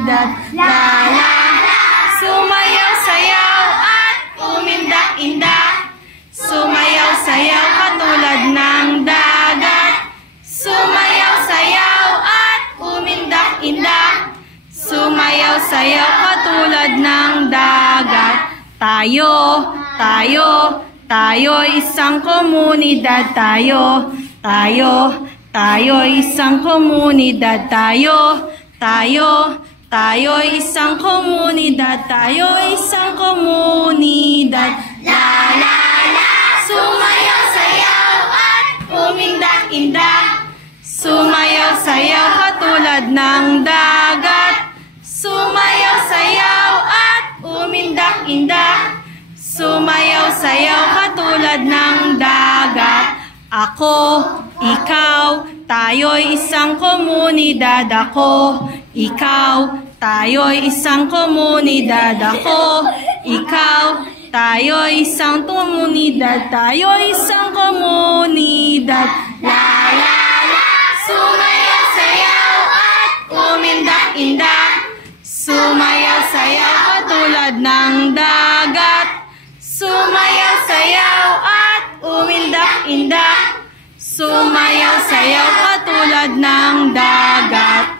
komunidad. La la la. Sumayaw-sayaw at umindak-indak. Sumayaw-sayaw katulad ng dagat. Sumayaw-sayaw at umindak-indak. Sumayaw-sayaw katulad ng dagat. Tayo isang komunidad. Tayo isang komunidad. Tayo isang komunidad. Tayo isang komunidad. La la la. Sumayaw-sayaw at umindak-indak. Sumayaw-sayaw katulad ng dagat. Sumayaw-sayaw at umindak-indak. Sumayaw-sayaw katulad ng dagat. Ako, ikaw, tayo'y isang komunidad. Ako, ikaw, tayo'y isang komunidad. Ako, ikaw, tayo'y isang komunidad. Tayo'y isang komunidad. La la la. Sumayaw-sayaw at umindak-indak. Sumayaw-sayaw katulad ng dagat. Sumayaw-sayaw at umindak-indak. Sumayaw-sayaw katulad ng dagat.